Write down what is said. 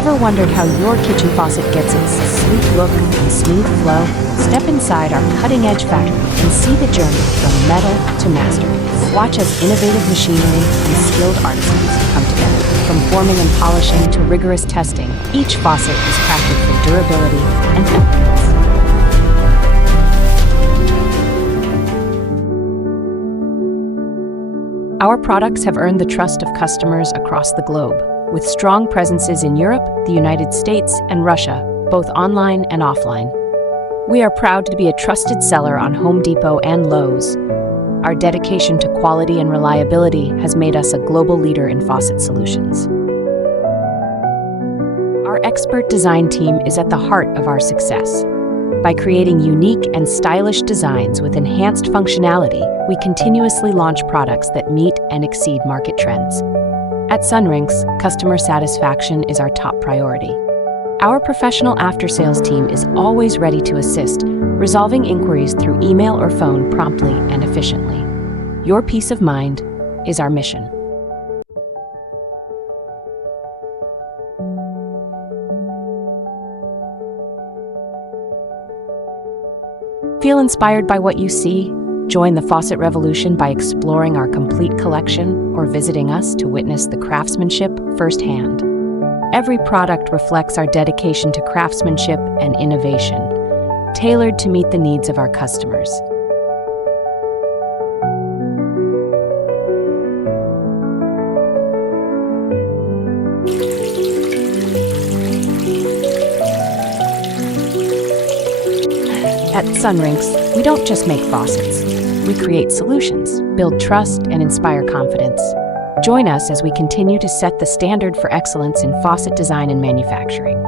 Ever wondered how your kitchen faucet gets its sleek look and smooth flow? Step inside our cutting-edge factory and see the journey from metal to masterpiece. Watch as innovative machinery and skilled artisans come together. From forming and polishing to rigorous testing, each faucet is crafted for durability and elegance. Our products have earned the trust of customers across the globe, with strong presences in Europe, the United States, and Russia, both online and offline. We are proud to be a trusted seller on Home Depot and Lowe's. Our dedication to quality and reliability has made us a global leader in faucet solutions. Our expert design team is at the heart of our success. By creating unique and stylish designs with enhanced functionality, we continuously launch products that meet and exceed market trends. At Sunrinx, customer satisfaction is our top priority. Our professional after-sales team is always ready to assist, resolving inquiries through email or phone promptly and efficiently. Your peace of mind is our mission. Feel inspired by what you see? Join the faucet revolution by exploring our complete collection or visiting us to witness the craftsmanship firsthand. Every product reflects our dedication to craftsmanship and innovation, tailored to meet the needs of our customers. At Sunrinx, we don't just make faucets. We create solutions, build trust, and inspire confidence. Join us as we continue to set the standard for excellence in faucet design and manufacturing.